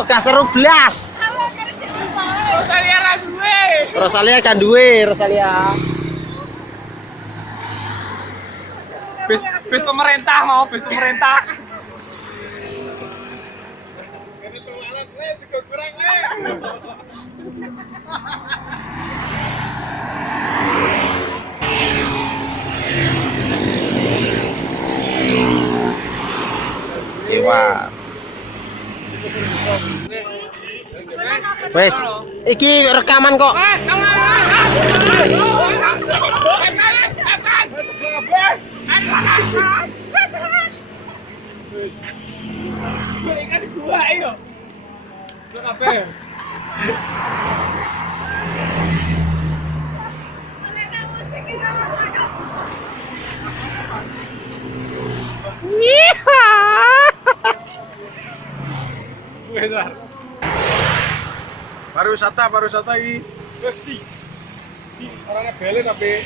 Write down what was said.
kok gak seru blas. Rosalia ra duwe. Rosalia kan duwe, Rosalia. Bis pemerintah mau, bis pemerintah. Dewa. Wes, iki rekaman kok. Gorengan gua ayo. Lu kabeh. Pariwisata iki. Wis di. Orangnya bele tapi